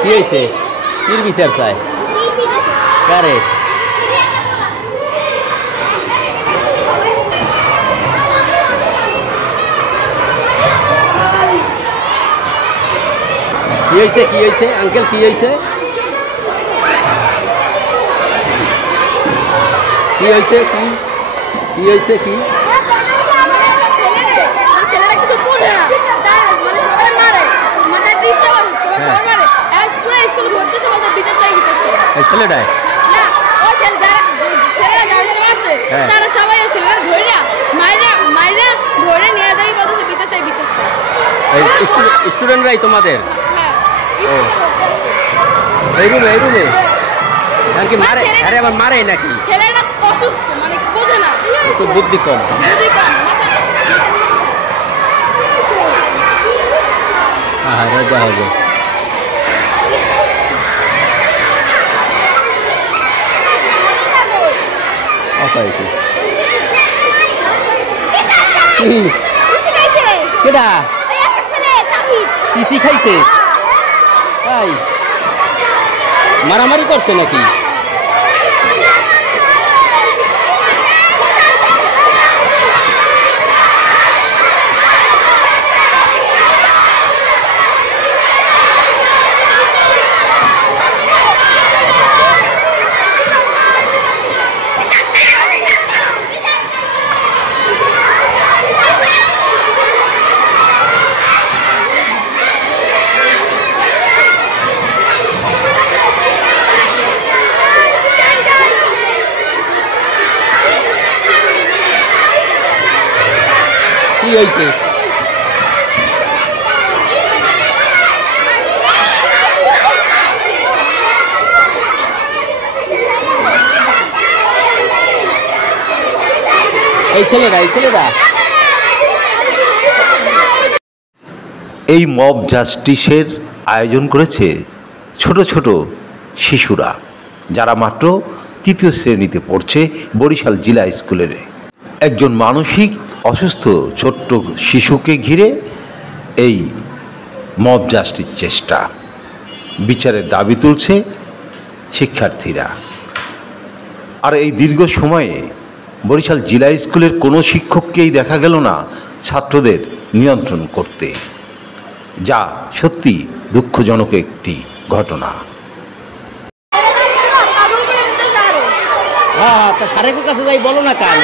কি হয়েছে? কি বিচার চায়? কারে? কি হয়েছে? কি হয়েছে আঙ্কেল? কি হয়েছে? কি হয়েছে? কি কি হয়েছে? কি ছেলেটায় স্টুডেন্টরাই তোমাদের? এই রুমে আর কি মারে? আরে আবার মারে নাকি? ছেলেটা অসুস্থ, মানে বোঝে না, একটু বুদ্ধি কম। আরে যাও যাও। কেডা পিসি খাইছে? তাই মারামারি করছে নাকি? কি হয়েছে? এই ছেলেরা এই মব জাস্টিসের আয়োজন করেছে ছোট ছোট শিশুরা, যারা মাত্র ৩য় শ্রেণীতে পড়ছে বরিশাল জেলা স্কুলের। একজন মানসিক অসুস্থ ছোট্ট শিশুকে ঘিরে এই মব জাস্টিস চেষ্টা, বিচারের দাবি তুলছে শিক্ষার্থীরা। আর এই দীর্ঘ সময়ে বরিশাল জেলা স্কুলের কোনো শিক্ষককেই দেখা গেল না ছাত্রদের নিয়ন্ত্রণ করতে, যা সত্যি দুঃখজনক একটি ঘটনা। স্যারের কাছে যাই বলো না কেন?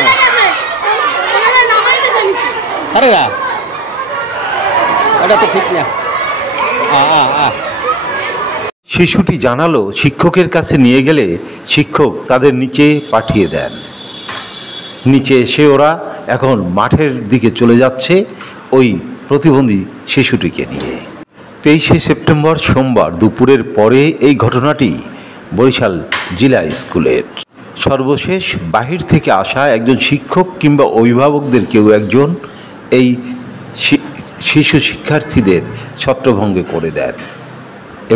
এটা তো ঠিক না। শিশুটি জানালো শিক্ষকের কাছে নিয়ে গেলে শিক্ষক তাদের নিচে পাঠিয়ে দেন। নিচে এসে ওরা এখন মাঠের দিকে চলে যাচ্ছে ওই প্রতিবন্ধী শিশুটিকে নিয়ে। 23শে সেপ্টেম্বর সোমবার দুপুরের পরে এই ঘটনাটি বরিশাল জেলা স্কুলের। সর্বশেষ বাহির থেকে আসা একজন শিক্ষক কিংবা অভিভাবকদের কেউ একজন এই শিশু শিক্ষার্থীদের ছত্রভঙ্গ করে দেন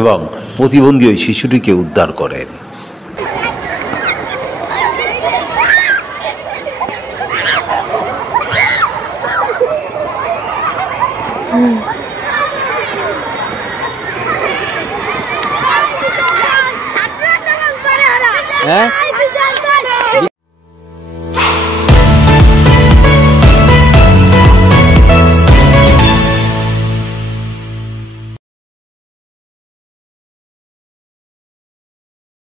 এবং প্রতিবন্ধী ওই শিশুটিকে উদ্ধার করেন। হ্যাঁ